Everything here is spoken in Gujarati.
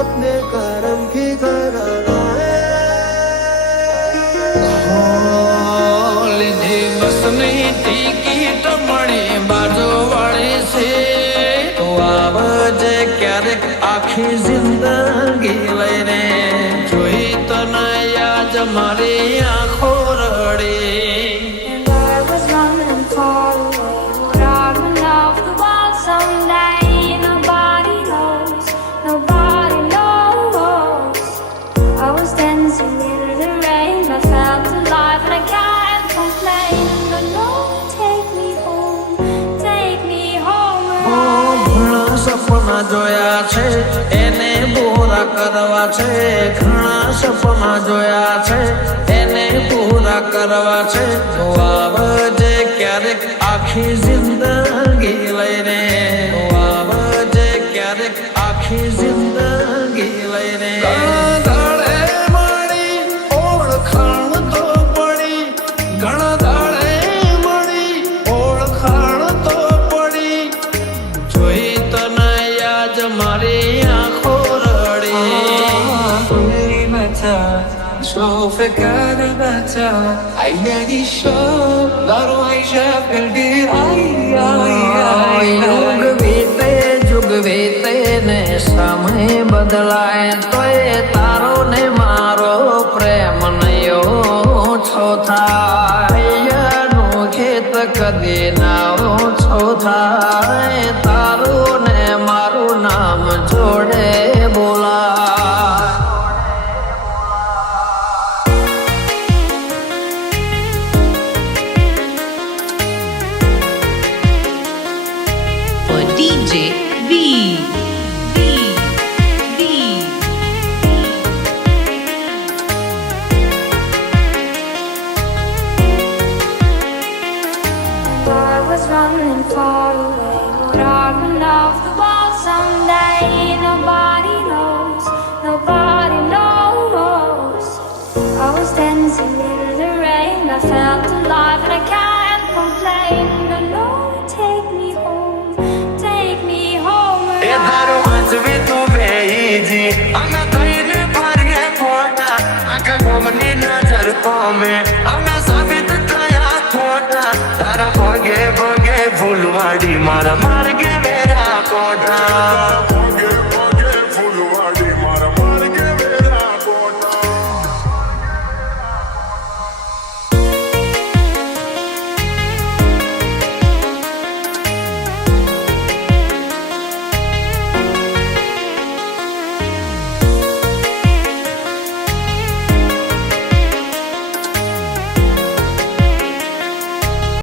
अपने करम की घर लाए લીધી બસની ટિકિટ મળી બાજુવાળી છે તો આવજે ક્યારેક આખી જિંદગી લઈને જોઈ તને યાદ મારી આંખો રડી And I was running far away. Would I run off the wall someday? Nobody knows, nobody knows. I was dancing in the rain. I felt alive and I can't complain. No, no, take me home, take me home. ઘણા સપના જોયા છે એને પૂરા કરવા છે ઘણા સપના જોયા છે એને પૂરા કરવા છે તો આવજે ક્યારેક આખી જિંદગી લઈને તો આવજે ક્યારેક આખી જિંદગી લઈને ઘણા દાડે મળી ઓળખાણ તો પડી ઘણા દાડે મળી ઓળખાણ તો પડી જોઈ તને યાદ મારી આંખો રડી Only matter, so forget about I let it show, Laro I shall be યુગ વીતે ને સમય બદલાય તોય તારો ને મારો પ્રેમ નયો છો થાય નું ખેત કદી ના ઓછો થાય તારું ને મારું નામ જોડે બોલાય for DJ V. And I was running far away. Would I run off the wall someday? Nobody knows, nobody knows. I was dancing in the rain. I felt alive and I can't complain. No, no, take me home, take me home. એ ધારો વાંચવી તું બેજી અમે કઈને ફરીએ ખોટા આખા ગોમની નજર પામે અમે સાબિત થયા ખોટા તારા ભોગે ભોગે ફૂલવાડી મારા માર્ગે વેરા કોટા